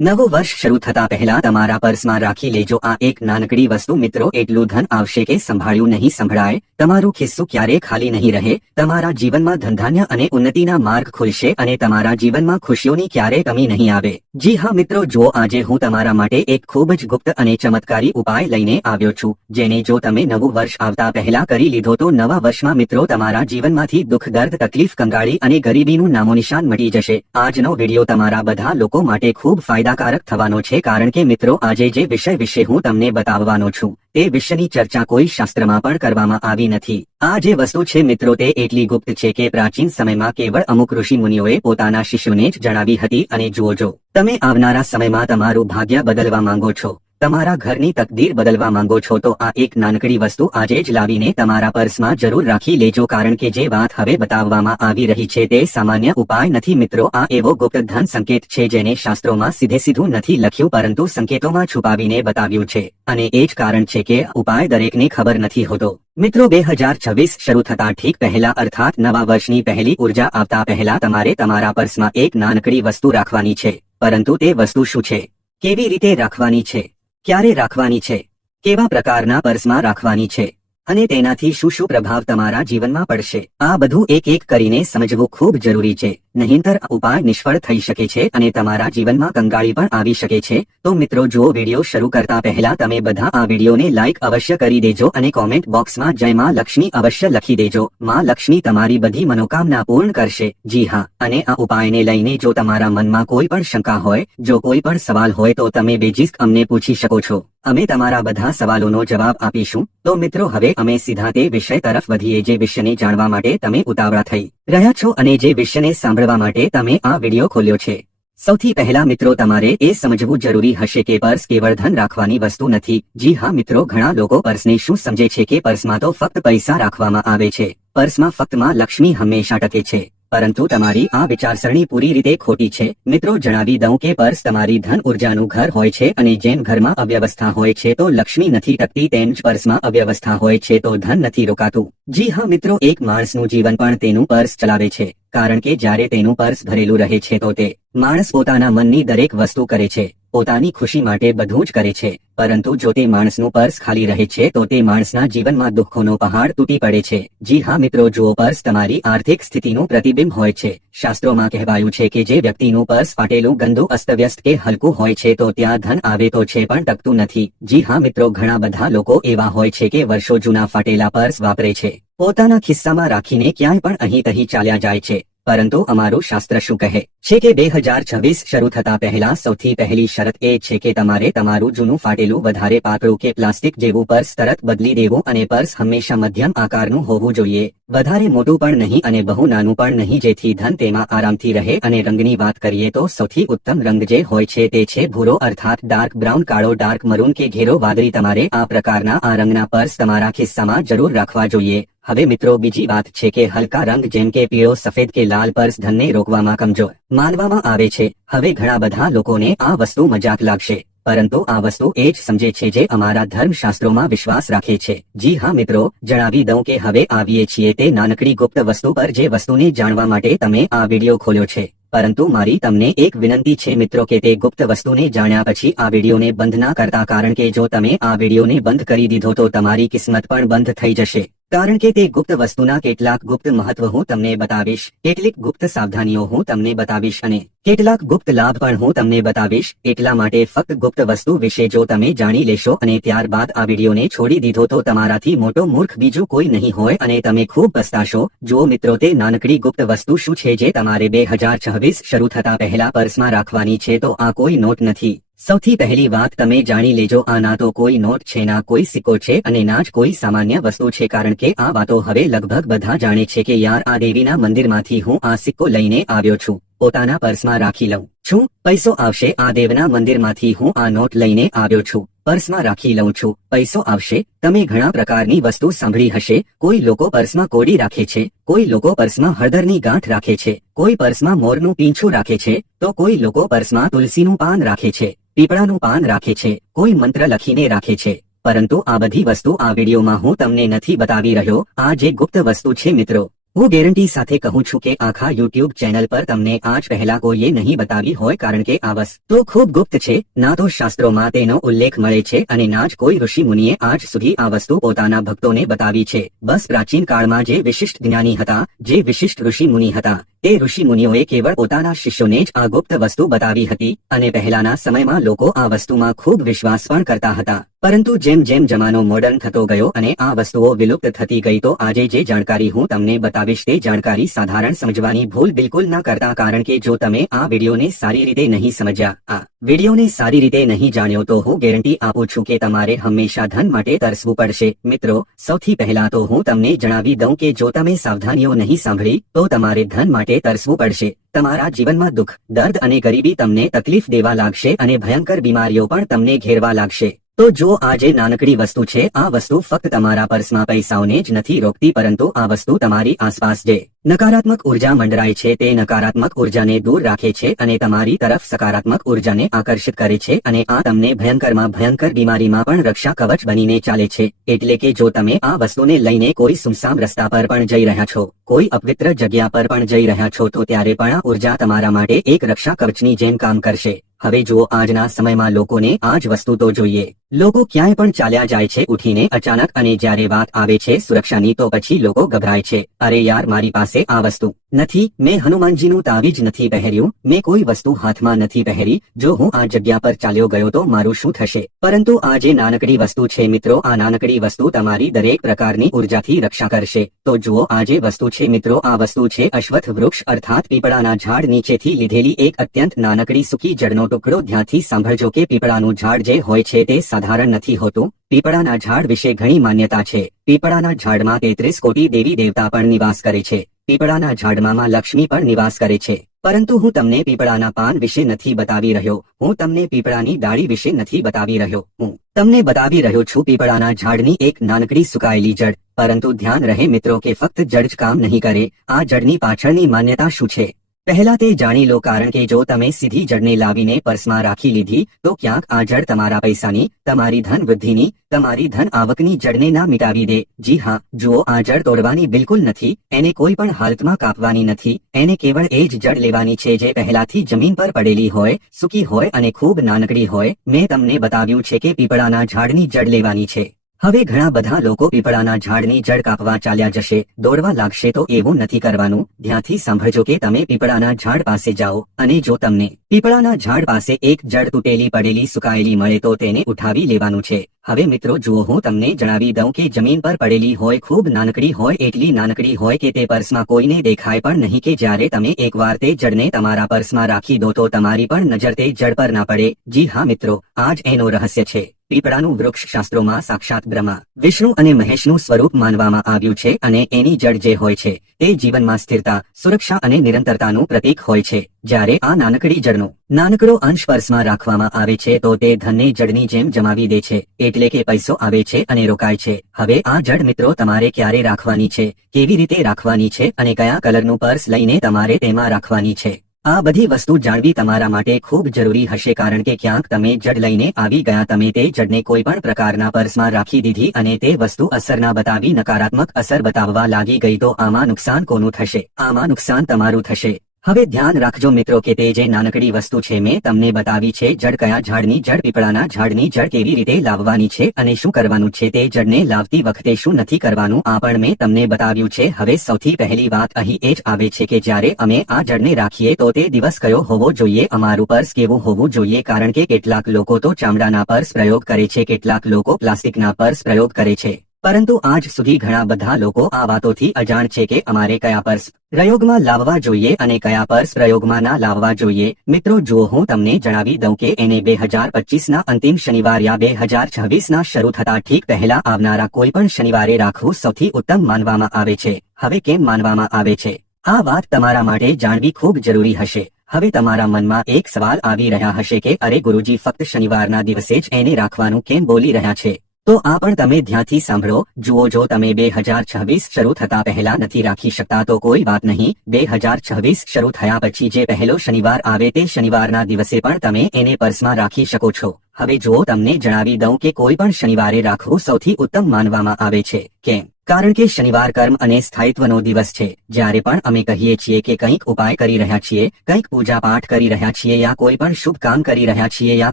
નવું વર્ષ શરૂ થતા પહેલા તમારા પર્સમાં રાખી લેજો આ એક નાનકડી વસ્તુ મિત્રો એટલું ધન આવશે કે સંભાળ્યું નહીં સંભળાય તમારું ખિસ્સું ક્યારેય ખાલી નહીં રહે તમારા જીવનમાં ધનધાન્ય અને ઉન્નતિના માર્ગ ખુલશે અને તમારા જીવનમાં ખુશીઓની ક્યારેય કમી નહીં આવે જી હા મિત્રો જો આજે હું તમારા માટે એક ખૂબ જ ગુપ્ત અને ચમત્કારી ઉપાય લઈને આવ્યો છું જેને જો તમે નવું વર્ષ આવતા પહેલા કરી લીધો તો નવા વર્ષમાં મિત્રો તમારા જીવનમાંથી દુઃખ દર્દ તકલીફ કંગાળી અને ગરીબીનું નામોનિશાન મટી જશે આજનો વિડીયો તમારા બધા લોકો માટે ખૂબ ફાયદાકારક થવાનો છે કારણ કે મિત્રો આજે જે વિષય વિશે હું તમને બતાવવાનો છું તે વિષયની ચર્ચા કોઈ શાસ્ત્રમાં પણ કરવામાં આવી નથી આ જે વસ્તુ છે મિત્રો તે એટલી ગુપ્ત છે કે પ્રાચીન સમયમાં કેવળ અમુક ઋષિ મુનિઓએ પોતાના શિષ્યોને જ જણાવી હતી અને જુઓ જો તમે આવનારા સમયમાં તમારું ભાગ્ય બદલવા માંગો છો તમારા ઘરની તકદીર બદલવા માંગો છો તો આ એક નાનકડી વસ્તુ આજે જ લાવીને તમારા પર્સમાં જરૂર રાખી લેજો કારણ કે જે વાત હવે બતાવવામાં આવી રહી છે તે સામાન્ય ઉપાય નથી મિત્રો આ એવો ગુપ્ત ધન સંકેત છે જેને શાસ્ત્રોમાં સીધું નથી લખ્યું પરંતુ સંકેતોમાં છુપાવીને બતાવ્યું છે અને એ જ કારણ છે કે ઉપાય દરેકને ખબર નથી હોતો મિત્રો 2026 શરૂ થતા ઠીક પહેલા અર્થાત નવા વર્ષની પહેલી ઉર્જા આવતા પહેલા તમારે તમારા પર્સમાં એક નાનકડી વસ્તુ રાખવાની છે પરંતુ તે વસ્તુ શું છે કેવી રીતે રાખવાની છે ક્યારે રાખવાની છે કેવા પ્રકારના પર્સમાં રાખવાની છે અને તેનાથી શું શું પ્રભાવ તમારા જીવનમાં પડશે આ બધું એક એક કરીને સમજવું ખૂબ જરૂરી છે નહીંતર ઉપાય નિષ્ફળ થઈ શકે છે અને તમારા જીવનમાં કંગાળી પણ આવી શકે છે તો મિત્રો જો વિડીયો શરૂ કરતા પહેલા તમે બધા આ વિડીયોને લાઈક અવશ્ય કરી દેજો અને કોમેન્ટ બોક્સમાં જય માં લક્ષ્મી અવશ્ય લખી દેજો માં લક્ષ્મી તમારી બધી મનોકામના પૂર્ણ કરશે જી હા અને આ ઉપાયને લઈને જો તમારા મનમાં કોઈ પણ શંકા હોય જો કોઈ પણ સવાલ હોય તો તમે બેઝિક અમને પૂછી શકો છો અમે તમારા બધા સવાલોનો જવાબ આપીશું તો મિત્રો હવે અમે સીધા તે વિષય તરફ વધીએ જે વિષયને જાણવા માટે તમે ઉતાવળા થઈ રહ્યા છો અને જે વિષયને સાંભળવા માટે તમે આ વિડીયો ખોલ્યો છે સૌથી પહેલા મિત્રો તમારે એ સમજવું જરૂરી હશે કે પર્સ કેવળ ધન રાખવાની વસ્તુ નથી જી હા મિત્રો ઘણા લોકો પર્સને શું સમજે છે કે પર્સમાં તો ફક્ત પૈસા રાખવામાં આવે છે પર્સમાં ફક્ત માં લક્ષ્મી હંમેશા ટકે છે પરંતુ તમારી આ વિચારસરણી પૂરી રીતે ખોટી છે મિત્રો જણાવી દઉં કે પર્સ તમારી ધન ઉર્જાનું ઘર હોય છે અને જેમ ઘરમાં અવ્યવસ્થા હોય છે તો લક્ષ્મી નથી ટકતી તેમ જ પર્સમાં અવ્યવસ્થા હોય છે તો ધન નથી રોકાતું જી હા મિત્રો એક માણસનું જીવન પણ તેનું પર્સ ચલાવે છે કારણ કે જ્યારે તેનું પર્સ ભરેલું રહે છે તો તે માણસ પોતાના મનની દરેક વસ્તુ કરે છે પોતાની ખુશી માટે બધું જ કરે છે પરંતુ જો તે માણસનું પર્સ ખાલી રહે છે તો તે માણસના જીવનમાં દુઃખોનો પહાડ તૂટી પડે છે જી હા મિત્રો જો પર્સ તમારી આર્થિક સ્થિતિનું પ્રતિબિંબ હોય છે શાસ્ત્રોમાં કહેવાયું છે કે જે વ્યક્તિનું પર્સ ફાટેલું ગંદુ અસ્તવ્યસ્ત કે હલકું હોય છે તો ત્યાં ધન આવે તો છે પણ ટકતું નથી જી હા મિત્રો ઘણા બધા લોકો એવા હોય છે કે વર્ષો જૂના ફાટેલા પર્સ વાપરે છે પોતાના ખિસ્સામાં રાખીને ક્યાંય પણ અહીં તહીં ચાલ્યા જાય છે પરંતુ અમારું શાસ્ત્ર શું કહે છે કે 2026 શરૂ થતા પહેલા સૌથી પહેલી શરત એ છે કે તમારે તમારું જૂનું ફાટેલું વધારે પાતળું કે પ્લાસ્ટિક જેવું પર્સ તરત બદલી દેવું અને પર્સ હંમેશા મધ્યમ આકારનું હોવું જોઈએ વધારે મોટું પણ નહીં અને બહુ નાનું પણ નહીં જેથી ધન તેમાં આરામથી રહે અને રંગની વાત કરીએ તો સૌથી ઉત્તમ રંગ જે હોય છે તે છે ભૂરો અર્થાત ડાર્ક બ્રાઉન કાળો ડાર્ક મરૂન કે ઘેરો વાદળી તમારે આ પ્રકારના આ રંગના પર્સ તમારા ખિસ્સામાં જરૂર રાખવા જોઈએ હવે મિત્રો બીજી વાત છે કે હલકા રંગ જેમ કે પીળો સફેદ કે લાલ પર્સ ધનને રોકવામાં કમજોર માનવામાં આવે છે હવે ઘણા બધા લોકોને આ વસ્તુ મજાક લાગશે પરંતુ આ વસ્તુ એ જ સમજે છે જે અમારા ધર્મશાસ્ત્રોમાં વિશ્વાસ રાખે છે જી હા મિત્રો જણાવી દઉં કે હવે આવીએ છીએ તે નાનકડી ગુપ્ત વસ્તુ પર જે વસ્તુને જાણવા માટે તમે આ વિડીયો ખોલ્યો છે પરંતુ મારી તમને એક વિનંતી છે મિત્રો કે તે ગુપ્ત વસ્તુને જાણ્યા પછી આ વિડીયોને બંધ ના કરતા કારણ કે જો તમે આ વિડીયોને બંધ કરી દીધો તો તમારી કિસ્મત પણ બંધ થઈ જશે કારણ કે તે ગુપ્ત વસ્તુના કેટલાક ગુપ્ત મહત્વ હું તમને બતાવીશ કેટલીક ગુપ્ત સાવધાનીઓ હું તમને બતાવીશ અને કેટલાક ગુપ્ત લાભ પણ હું તમને બતાવીશ એટલા માટે ફક્ત ગુપ્ત વસ્તુ વિશે જો તમે જાણી લેશો અને ત્યારબાદ આ વિડીયોને છોડી દીધો તો તમારાથી મોટો મૂર્ખ બીજું કોઈ નહીં હોય અને તમે ખૂબ પસ્તાશો જો મિત્રો તે નાનકડી ગુપ્ત વસ્તુ શું છે જે તમારે 2026 શરૂ થતા પહેલા પર્સમાં રાખવાની છે તો આ કોઈ નોટ નથી સૌથી પહેલી વાત તમે જાણી લેજો આ ના તો કોઈ નોટ છે ના કોઈ સિક્કો છે અને ના જ કોઈ સામાન્ય વસ્તુ છે કારણ કે આ વાતો હવે લગભગ બધા જાણે છે કે યાર આ દેવીના મંદિરમાંથી હું આ સિક્કો લઈને આવ્યો છું પોતાના પર્સમાં રાખી લઉં છું પૈસો આવશે આ દેવના મંદિરમાંથી હું આ નોટ લઈને આવ્યો છું પર્સમાં રાખી લઉં છું પૈસો આવશે તમે ઘણા પ્રકારની વસ્તુ સાંભળી હશે કોઈ લોકો પર્સમાં કોડી રાખે છે કોઈ લોકો પર્સમાં હળદરની ગાંઠ રાખે છે કોઈ પર્સમાં મોરનું પીંછું રાખે છે તો કોઈ લોકો પર્સમાં તુલસીનું પાન રાખે છે પીપળાનું પાન રાખે છે કોઈ મંત્ર લખીને રાખે છે પરંતુ આ બધી વસ્તુ આ વિડીયોમાં હું તમને નથી બતાવી રહ્યો આ જે ગુપ્ત વસ્તુ છે મિત્રો હું ગેરંટી સાથે કહું છું કે આખા યુટ્યુબ ચેનલ પર તમને આજ પહેલા કોઈએ નહીં બતાવી હોય, કારણ કે આ વસ્તુ ખૂબ ગુપ્ત છે. ના તો શાસ્ત્રોમાં તેનો ઉલ્લેખ મળે છે અને ના જ કોઈ ઋષિ મુનિએ આજ સુધી આ વસ્તુ પોતાના ભક્તોને બતાવી છે. બસ પ્રાચીન કાળમાં જે વિશિષ્ટ જ્ઞાની હતા, જે વિશિષ્ટ ઋષિ મુનિ હતા, તે ઋષિ મુનિઓએ કેવળ પોતાના શિષ્યોને જ આ ગુપ્ત વસ્તુ બતાવી હતી અને પહેલાના સમયમાં લોકો આ વસ્તુમાં ખૂબ વિશ્વાસ પણ કરતા હતા. પરંતુ જેમ જેમ જમાનો મોડર્ન થતો ગયો અને આ વસ્તુઓ વિલુપ્ત થતી ગઈ, તો આજે જે જાણકારી હું તમને બતાવીશ તે જાણકારી સાધારણ સમજવાની ભૂલ બિલકુલ ન કરતા, કારણ કે જો તમે આ વિડીયોને સારી રીતે નહીં સમજ્યા, આ વિડીયોને સારી રીતે નહીં જાણ્યો, તો હું ગેરંટી આપું છું કે તમારે હંમેશા ધન માટે તરસવું પડશે. મિત્રો, સૌથી પહેલા તો હું તમને જણાવી દઉં કે જો તમે સાવધાનીઓ નહીં સાંભળી તો તમારે ધન માટે તરસવું પડશે. તમારા જીવનમાં દુઃખ, દર્દ અને ગરીબી તમને તકલીફ દેવા લાગશે અને ભયંકર બીમારીઓ પણ તમને ઘેરવા લાગશે. તો જો આ જે નાનકડી વસ્તુ છે, આ વસ્તુ ફક્ત તમારા પર્સમાં પૈસાઓને જ નથી રોકતી, પરંતુ આ વસ્તુ તમારી આસપાસ જે નકારાત્મક ઉર્જા મંડરાય છે તે નકારાત્મક ઉર્જાને દૂર રાખે છે અને તમારી તરફ સકારાત્મક ઉર્જાને આકર્ષિત કરે છે, અને આ તમને ભયંકરમાં ભયંકર બીમારીમાં પણ રક્ષા કવચ બનીને ચાલે છે. એટલે કે જો તમે આ વસ્તુને લઈને કોઈ સુમસામ રસ્તા પર પણ જઈ રહ્યા છો, કોઈ અપવિત્ર જગ્યા પર પણ જઈ રહ્યા છો, તો ત્યારે પણ આ ઉર્જા તમારા માટે એક રક્ષા કવચની જેમ કામ કરશે. હવે જુઓ, આજના સમયમાં લોકોને આ જ વસ્તુ તો જોઈએ. લોકો ક્યાંય પણ ચાલ્યા જાય છે ઉઠીને અચાનક, અને જ્યારે વાત આવે છે સુરક્ષાની તો પછી લોકો ગભરાય છે. અરે યાર, મારી પાસે આ વસ્તુ નથી, મેં હનુમાનજીનું તાવીજ નથી પહેર્યું, મેં કોઈ વસ્તુ હાથમાં નથી પહેરી, જો હું આ જગ્યા પર ચાલ્યો ગયો તો મારું શું થશે? પરંતુ આ જે નાનકડી વસ્તુ છે મિત્રો, આ નાનકડી વસ્તુ તમારી દરેક પ્રકારની ઉર્જાથી રક્ષા કરશે. તો જુઓ, આ જે વસ્તુ છે મિત્રો, આ વસ્તુ છે અશ્વત્થ વૃક્ષ અર્થાત પીપળાના ઝાડ નીચેથી લીધેલી એક અત્યંત નાનકડી સૂકી જળનો ટુકડો. ધ્યાનથી સાંભળજો કે પીપળાનું ઝાડ જે હોય છે તે સાધારણ નથી હોતું. પીપળાના ઝાડ વિશે ઘણી માન્યતા છે. પીપળાના ઝાડમાં 33 કોટી દેવી દેવતા પણ નિવાસ કરે છે. પીપળાના ઝાડમાં માં લક્ષ્મી પણ નિવાસ કરે છે. પરંતુ હું તમને પીપળાના પાન વિશે નથી બતાવી રહ્યો, હું તમને પીપળાની ડાળી વિશે નથી બતાવી રહ્યો, હું તમને બતાવી રહ્યો છું પીપળાના ઝાડની એક નાનકડી સુકાયેલી જડ. પરંતુ ધ્યાન રહે મિત્રો કે ફક્ત જડ જ કામ નહીં કરે, આ જડની પાછળની માન્યતા શું છે પહેલા તે જાણી લો, કારણ કે જો તમે સીધી જડને લાવીને પર્સમાં રાખી લીધી તો ક્યાંક આ જડ તમારા પૈસાની, તમારી ધન વૃદ્ધિની, તમારી ધન આવકની જડને ના મિટાવી દે. જી હા, જુઓ, આ જડ તોડવાની બિલકુલ નથી, એને કોઈ પણ હાલતમાં કાપવાની નથી, એને કેવળ એ જ જડ લેવાની છે જે પહેલાથી જમીન પર પડેલી હોય, સૂકી હોય અને ખૂબ નાનકડી હોય. મેં તમને બતાવ્યું છે કે પીપળાના ઝાડની જડ લેવાની છે. હવે ઘણા બધા લોકો પીપળાના ઝાડની જડ કાપવા ચાલ્યા જશે, દોડવા લાગશે, તો એવું નથી કરવાનું. ધ્યાનથી સાંભળજો કે તમે પીપળાના ઝાડ પાસે જાઓ અને જો તમને પીપળાના ઝાડ પાસે એક જડ તૂટેલી પડેલી સુકાયેલી મળે તો તેને ઉઠાવી લેવાનું છે. હવે મિત્રો જુઓ, હું તમને જણાવી દઉં કે જમીન પર પડેલી હોય, ખૂબ નાનકડી હોય, એટલી નાનકડી હોય કે તે પર્સમાં કોઈને દેખાય પણ નહીં, કે જ્યારે તમે એકવાર તે જડને તમારા પર્સમાં રાખી દો તો તમારી પણ નજર તે જડ પર ના પડે. જી હા મિત્રો, આ જ એનો રહસ્ય છે. પીપળાનું વૃક્ષ શાસ્ત્રોમાં સાક્ષાત બ્રહ્મા, વિષ્ણુ અને મહેશનું સ્વરૂપ માનવામાં આવ્યું છે અને એની જડ જે હોય છે તે જીવનમાં સ્થિરતા, સુરક્ષા અને નિરંતરતાનું પ્રતીક હોય છે. જ્યારે આ નાનકડી જડનો નાનકડો અંશ પર્સમાં રાખવામાં આવે છે તો તે ધનને જડની જેમ જમાવી દે છે, એટલે કે પૈસો આવે છે અને રોકાય છે. હવે આ જડ મિત્રો તમારે ક્યારે રાખવાની છે, કેવી રીતે રાખવાની છે અને કયા કલરનું પર્સ લઈને તમારે તેમાં રાખવાની છે, આ બધી વસ્તુ જાણવી તમારા માટે ખૂબ જરૂરી હશે, કારણ કે ક્યાંક તમે જડ લઈને આવી ગયા, તમે તે જડને કોઈ પણ પ્રકારના પર્સમાં રાખી દીધી અને તે વસ્તુ અસર ના બતાવી, નકારાત્મક અસર બતાવવા લાગી ગઈ, તો આમાં નુકસાન કોનું થશે? આમાં નુકસાન તમારું થશે. હવે ધ્યાન રાખજો મિત્રો કે તે જે નાનકડી વસ્તુ છે મેં તમને બતાવી છે જડ, કયા ઝાડની જડ, પીપળાના ઝાડની જડ કેવી રીતે લાવવાની છે અને શું કરવાનું છે, તે જડને લાવતી વખતે શું નથી કરવાનું, આ પણ મેં તમને બતાવ્યું છે. હવે સૌથી પહેલી વાત અહીં એ જ આવે છે કે જ્યારે અમે આ જડને રાખીએ તો તે દિવસ કયો હોવો જોઈએ, અમારું પર્સ કેવું હોવું જોઈએ, કારણ કે કેટલાક લોકો તો ચામડાના પર્સ પ્રયોગ કરે છે, કેટલાક લોકો પ્લાસ્ટિકના પર્સ પ્રયોગ કરે છે, પરંતુ આજ સુધી ઘણા બધા લોકો આ વાતોથી અજાણ છે કે અમારે કયા પર્સ પ્રયોગમાં લાવવા જોઈએ અને કયા પર્સ પ્રયોગમાં ના લાવવા જોઈએ. મિત્રો જુઓ, હું તમને જણાવી દઉં કે એને 2025ના અંતિમ શનિવાર યા 2026ના શરૂ થતા ઠીક પહેલા આવનારા કોઈ પણ શનિવારે રાખવું સૌથી ઉત્તમ માનવામાં આવે છે. હવે કેમ માનવામાં આવે છે, આ વાત તમારા માટે જાણવી ખૂબ જરૂરી હશે. હવે તમારા મનમાં એક સવાલ આવી રહ્યા હશે કે અરે ગુરુજી, ફક્ત શનિવારના દિવસે જ એને રાખવાનું કેમ બોલી રહ્યા છે? તો આ પણ તમે ધ્યાનથી સાંભળો. જુઓ, જો તમે 2026 શરૂ થતા પહેલા નથી રાખી શકતા તો કોઈ વાત નહીં, 2026 શરૂ થયા પછી જે પહેલો શનિવાર આવે તે શનિવારના દિવસે પણ તમે એને પર્સમાં રાખી શકો છો. હવે જો તમને જણાવી દઉં કે કોઈ પણ શનિવારે રાખવું સૌથી ઉત્તમ માનવામાં આવે છે. કેમ? કારણ કે શનિવાર કર્મ અને સ્થાયિત્વનો દિવસ છે. જ્યારે પણ અમે કહીએ છીએ કે કંઈક ઉપાય કરી રહ્યા છીએ, કંઈક પૂજા પાઠ કરી રહ્યા છીએ યા કોઈ પણ શુભ કામ કરી રહ્યા છીએ યા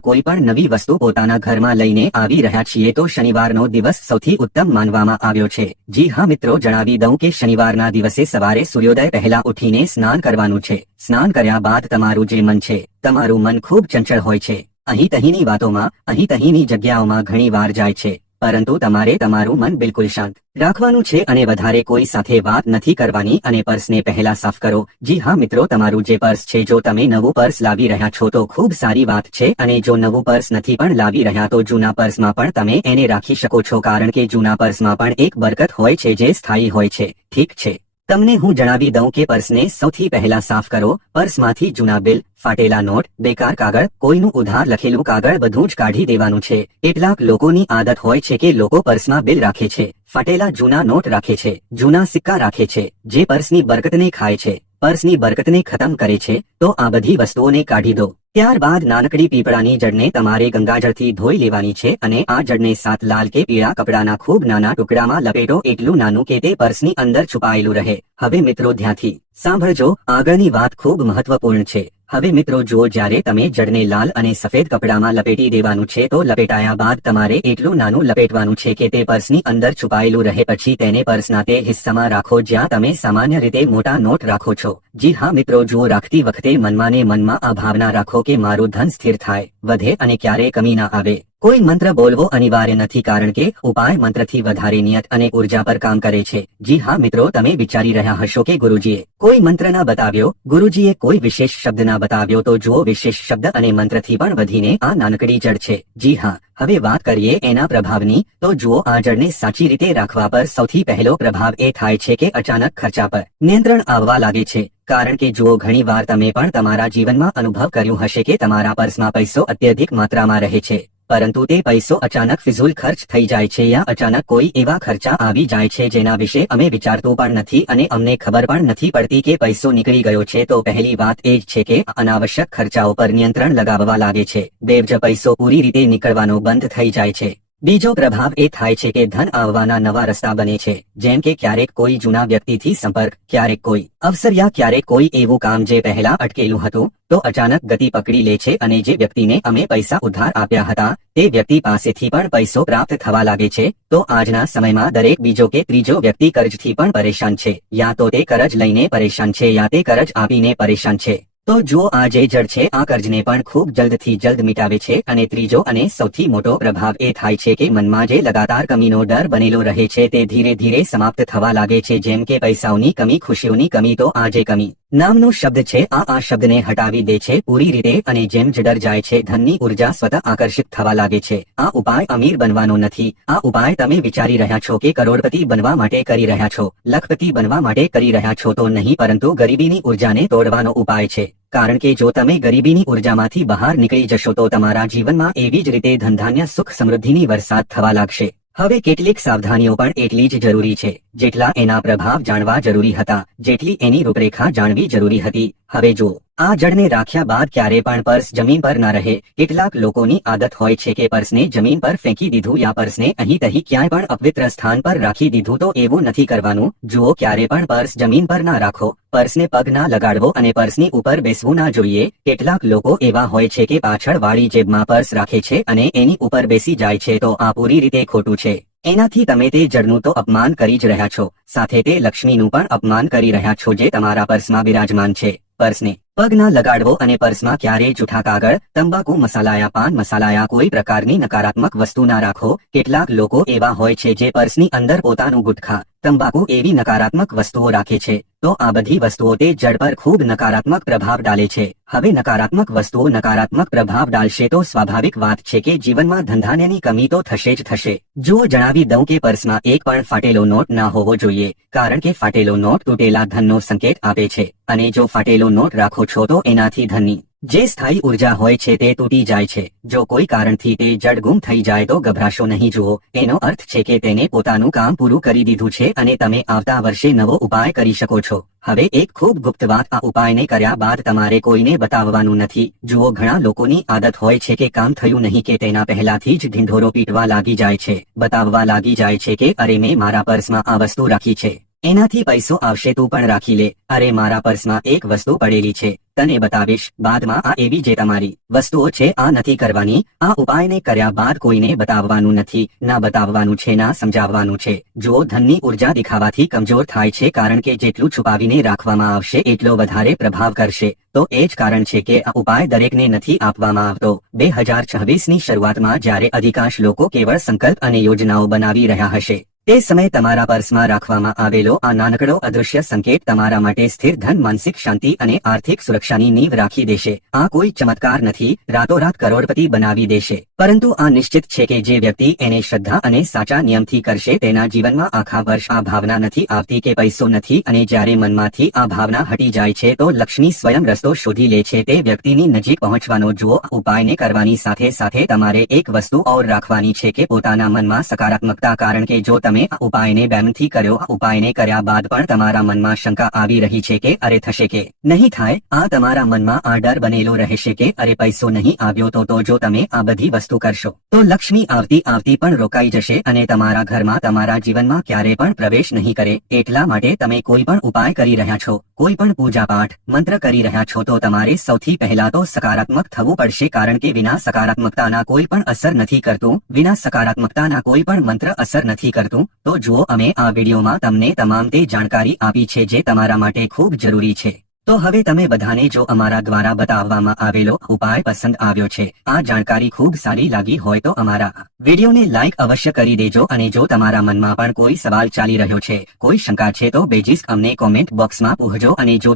કોઈ પણ નવી વસ્તુ પોતાના ઘરમાં લઈને આવી રહ્યા છીએ તો શનિવારનો દિવસ સૌથી ઉત્તમ માનવામાં આવ્યો છે. જી હા મિત્રો, જણાવી દઉં કે શનિવારના દિવસે સવારે સૂર્યોદય પહેલા ઉઠીને સ્નાન કરવાનું છે. સ્નાન કર્યા બાદ તમારું જે મન છે, તમારું મન ખૂબ ચંચળ હોય છે. અહીં તહીંની વાતોમાં, અહીં તહીંની જગ્યાઓમાં ઘણી વાર જાય છે. પરંતુ તમારે તમારું મન બિલકુલ શાંત રાખવાનું છે અને વધારે કોઈ સાથે વાત નથી કરવાની અને પર્સને પહેલા સાફ કરો. જી હા મિત્રો, તમારું જે પર્સ છે, જો તમે નવું પર્સ લાવી રહ્યા છો તો ખૂબ સારી વાત છે અને જો નવું પર્સ નથી પણ લાવી રહ્યા તો જૂના પર્સમાં પણ તમે એને રાખી શકો છો, કારણ કે જૂના પર્સમાં પણ એક બરકત હોય છે જે સ્થાયી હોય છે. ઠીક છે, તમને હું જણાવી દઉં કે પર્સને સૌથી પહેલા સાફ કરો. પર્સમાંથી જૂના બિલ, ફાટેલા નોટ, બેકાર કાગળ, કોઈનું ઉધાર લખેલું કાગળ બધું જ કાઢી દેવાનું છે. કેટલાક લોકોની આદત હોય છે કે લોકો પર્સમાં બિલ રાખે છે, ફાટેલા જૂના નોટ રાખે છે, જૂના સિક્કા રાખે છે, જે પર્સની બરકતને ખાય છે, પર્સની બરકતને ખતમ કરે છે. તો આ બધી વસ્તુઓને કાઢી દો. ત્યારબાદ નાનકડી પીપળાની જડને તમારે ગંગાજળથી ધોઈ લેવાની છે અને આ જડને 7 લાલ કે પીળા કપડાના ખૂબ નાના ટુકડામાં લપેટો, એટલું નાનું કે તે પર્સની અંદર છુપાયેલું રહે. હવે મિત્રો ધ્યાનથી સાંભળજો, આગળની વાત ખૂબ મહત્વપૂર્ણ છે. હવે મિત્રો જુઓ, જ્યારે તમે જડને લાલ અને સફેદ કપડામાં લપેટી દેવાનું છે તો લપેટાયા બાદ તમારે એટલું નાનું લપેટવાનું છે કે તે પર્સની અંદર છુપાયેલું રહે. પછી તેને પર્સના તે હિસ્સામાં રાખો જ્યાં તમે સામાન્ય રીતે મોટા નોટ રાખો છો. જી હા મિત્રો જુઓ, રાખતી વખતે મનમાં ને મનમાં આ ભાવના રાખો કે મારું ધન સ્થિર થાય, વધે અને ક્યારે કમી ના આવે. કોઈ મંત્ર બોલવો અનિવાર્ય નથી, કારણ કે ઉપાય મંત્રથી વધારે નિયત અને ઉર્જા પર કામ કરે છે. જી હા મિત્રો, તમે વિચારી રહ્યા હશો કે ગુરુજીએ કોઈ મંત્ર ના બતાવ્યો, ગુરુજીએ કોઈ વિશેષ શબ્દ ના બતાવ્યો. તો જુઓ, વિશેષ શબ્દ અને મંત્રથી પણ વધીને આ નાનકડી જડ છે. જી હા, હવે વાત કરીએ એના પ્રભાવની. તો જુઓ, આ જડને સાચી રીતે રાખવા પર સૌથી પહેલો પ્રભાવ એ થાય છે કે અચાનક ખર્ચા પર નિયંત્રણ આવવા લાગે છે. કારણ કે જુઓ, ઘણી વાર તમે પણ તમારા જીવનમાં અનુભવ કર્યું હશે કે તમારા પર્સમાં પૈસો અત્યધિક માત્રામાં રહે છે, પરંતુ તે પૈસો અચાનક ફિઝૂલ ખર્ચ થઈ જાય છે યા અચાનક કોઈ એવા ખર્ચા આવી જાય છે જેના વિશે અમે વિચારતું પણ નથી અને અમને ખબર પણ નથી પડતી કે પૈસો નીકળી ગયો છે. તો પહેલી વાત એ જ છે કે અનાવશ્યક ખર્ચાઓ પર નિયંત્રણ લગાવવા લાગે છે. બેવજ પૈસો પૂરી રીતે નીકળવાનો બંધ થઈ જાય છે. બીજો પ્રભાવ એ થાય છે કે ધન આવવાના નવા રસ્તા બને છે. જેમ કે ક્યારેક કોઈ જૂના વ્યક્તિથી સંપર્ક, ક્યારેક કોઈ અવસર યા ક્યારેક કોઈ એવું કામ જે પહેલા અટકેલું હતું તો અચાનક ગતિ પકડી લે છે અને જે વ્યક્તિને અમે પૈસા ઉધાર આપ્યા હતા તે વ્યક્તિ પાસેથી પણ પૈસો પ્રાપ્ત થવા લાગે છે. તો આજના સમયમાં દરેક બીજો કે ત્રીજો વ્યક્તિ કર્જથી પણ પરેશાન છે, યા તો તે કરજ લઈને પરેશાન છે યા તે કરજ આપીને પરેશાન છે. તો જુઓ, આ જે જડ છે આ કર્જને પણ ખૂબ જલ્દથી જલ્દ મિટાવે છે. અને ત્રીજો અને સૌથી મોટો પ્રભાવ એ થાય છે કે મનમાં જે લગાતાર કમીનો ડર બનેલો રહે છે તે ધીરે ધીરે સમાપ્ત થવા લાગે છે. જેમ કે પૈસાઓની કમી, ખુશીઓની કમી. તો આ જે કમી નામનો શબ્દ છે આ શબ્દને હટાવી દે છે પૂરી રીતે અને જેમ જ ડર જાય છે ધનની ઉર્જા સ્વતઃ આકર્ષિત થવા લાગે છે. આ ઉપાય અમીર બનવાનો નથી. આ ઉપાય તમે વિચારી રહ્યા છો કે કરોડપતિ બનવા માટે કરી રહ્યા છો, લખપતિ બનવા માટે કરી રહ્યા છો તો નહીં, પરંતુ ગરીબીની ઉર્જાને તોડવાનો ઉપાય છે. કારણ કે જો તમે ગરીબીની ઉર્જામાંથી બહાર નીકળી જશો તો તમારા જીવનમાં એવી જ રીતે ધનધાન્ય, સુખ, સમૃદ્ધિની વરસાદ થવા લાગશે. હવે કેટલીક સાવધાનીઓ પણ એટલી જ જરૂરી છે જેટલા એના પ્રભાવ જાણવા જરૂરી હતા, જેટલી એની રૂપરેખા જાણવી જરૂરી હતી. હવે જુઓ, આ જડને રાખ્યા બાદ ક્યારે પણ પર્સ જમીન પર ના રહે. કેટલાક લોકોની આદત હોય છે કે પર્સને જમીન પર ફેંકી દીધું યા પર્સને અહીં તહીં ક્યાંય પણ અપવિત્ર સ્થાન પર રાખી દીધું. તો એવું નથી કરવાનું. જુઓ, ક્યારે પણ પર્સ જમીન પર ના રાખો, પર્સને પગ ના લગાડવો અને પર્સની ઉપર બેસવું ના જોઈએ. કેટલાક લોકો એવા હોય છે કે પાછળ વાળી જેબમાં પર્સ રાખે છે અને એની ઉપર બેસી જાય છે. તો આ પૂરી રીતે ખોટું છે. એનાથી તમે તે જડનું તો અપમાન કરી જ રહ્યા છો, સાથે તે લક્ષ્મીનું પણ અપમાન કરી રહ્યા છો જે તમારા પર્સમાં બિરાજમાન છે. પર્સને પગ ના લગાડવો અને પર્સમાં ક્યારેય જૂઠા કાગળ, તંબાકુ, મસાલાયા પાન મસાલાયા કોઈ પ્રકારની નકારાત્મક વસ્તુ ના રાખો. કેટલાક લોકો એવા હોય છે જે પર્સની અંદર પોતાનું ગુટખા, તંબાકુ એવી નકારાત્મક વસ્તુઓ રાખે છે. તો આ બધી વસ્તુઓ તે જડ પર ખૂબ નકારાત્મક પ્રભાવ ડાલે છે. હવે નકારાત્મક વસ્તુઓ નકારાત્મક પ્રભાવ ડાલશે તો સ્વાભાવિક વાત છે કે જીવનમાં ધનધાન્યની કમી તો થશે જ થશે. જુઓ, જણાવી દઉં કે પર્સમાં એક પણ ફાટેલો નોટ ના હોવો જોઈએ, કારણ કે ફાટેલો નોટ તૂટેલા ધનનો સંકેત આપે છે અને જો ફાટેલો નોટ રાખો છો તો એનાથી ધનની જે સ્થાયી ઉર્જા હોય છે તે તૂટી જાય છે. જો કોઈ કારણથી તે જડ ગુમ થઈ જાય તો ગભરાશો નહીં. જુઓ, એનો અર્થ છે કે તેને પોતાનું કામ પૂરું કરી દીધું છે અને તમે આવતા વર્ષે નવો ઉપાય કરી શકો છો. હવે એક ખૂબ ગુપ્ત વાત, આ ઉપાયને કર્યા બાદ તમારે કોઈને બતાવવાનું નથી. જુઓ, ઘણા લોકોની આદત હોય છે કે કામ થયું નહીં કે તેના પહેલાથી જ ઢીંઢોરો પીટવા લાગી જાય છે, બતાવવા લાગી જાય છે કે અરે મેં મારા પર્સમાં આ વસ્તુ રાખી છે, એનાથી પૈસો આવશે, તું પણ રાખી લે. અરે મારા પર્સમાં એક વસ્તુ પડેલી છે, તને બતાવીશ, બાદમાં આ એવી જે તમારી વસ્તુઓ છે આ નથી કરવાની. આ ઉપાયને કર્યા બાદ કોઈને બતાવવાનું નથી, ના બતાવવાનું છે ના સમજાવવાનું છે. જુઓ, ધનની ઉર્જા દેખાવાથી કમજોર થાય છે, કારણ કે જેટલું છુપાવીને રાખવામાં આવશે એટલો વધારે પ્રભાવ કરશે. તો એ જ કારણ છે કે આ ઉપાય દરેકને નથી આપવામાં આવતો. 2026ની શરૂઆતમાં જ્યારે અધિકાંશ લોકો કેવળ સંકલ્પ અને યોજનાઓ બનાવી રહ્યા હશે, તે સમયે તમારા પર્સમાં રાખવામાં આવેલો આ નાનકડો અદૃશ્ય સંકેત તમારા માટે સ્થિર ધન, માનસિક શાંતિ અને આર્થિક સુરક્ષાની નીંવ રાખી દેશે. આ કોઈ ચમત્કાર નથી, રાતોરાત કરોડપતિ બનાવી દેશે, પરંતુ આ નિશ્ચિત છે કે જે વ્યક્તિ એને શ્રદ્ધા અને સાચા નિયમથી કરશે તેના જીવનમાં આખા વર્ષ આ ભાવના નથી આવતી કે પૈસો નથી, અને જ્યારે મનમાંથી આ ભાવના હટી જાય છે તો લક્ષ્મી સ્વયં રસ્તો શોધી લે છે તે વ્યક્તિની નજીક પહોંચવાનો. જુઓ, આ ઉપાયને કરવાની સાથે સાથે તમારે એક વસ્તુ ઓર રાખવાની છે કે પોતાના મનમાં સકારાત્મકતા, કારણ કે જો તમે આ ઉપાયને બેમથી કર્યો, આ ઉપાયને કર્યા બાદ પણ તમારા મનમાં શંકા આવી રહી છે કે અરે થશે કે નહીં થાય, આ તમારા મનમાં આ ડર બનેલો રહેશે કે અરે પૈસો નહીં આવ્યો તો જો તમે આ બધી વસ્તુ કરશો તો લક્ષ્મી આવતી પણ રોકાઈ જશે અને તમારા ઘરમાં, તમારા જીવનમાં ક્યારે પણ પ્રવેશ નહીં કરે. એટલા માટે તમે કોઈ પણ ઉપાય કરી રહ્યા છો, કોઈ પણ પૂજા પાઠ મંત્ર કરી રહ્યા છો તો તમારે સૌથી પહેલા તો સકારાત્મક થવું પડશે, કારણ કે વિના સકારાત્મકતાના કોઈ પણ અસર નથી કરતું, વિના સકારાત્મકતાના કોઈ પણ મંત્ર અસર નથી કરતું. તો જુઓ, અમે આ વિડીયોમાં તમને તમામ તે જાણકારી આપી છે જે તમારા માટે ખૂબ જરૂરી છે. તો હવે તમે બધાને જો અમારા દ્વારા બતાવવામાં આવેલો ઉપાય પસંદ આવ્યો છે, આ જાણકારી ખૂબ સારી લાગી હોય તો અમારા વિડીયોને લાઈક અવશ્ય કરી દેજો, અને જો તમારા મનમાં પણ કોઈ સવાલ ચાલી રહ્યો છે, કોઈ શંકા છે તો બેજીસ અમને કોમેન્ટ બોક્સમાં પૂછજો, અને જો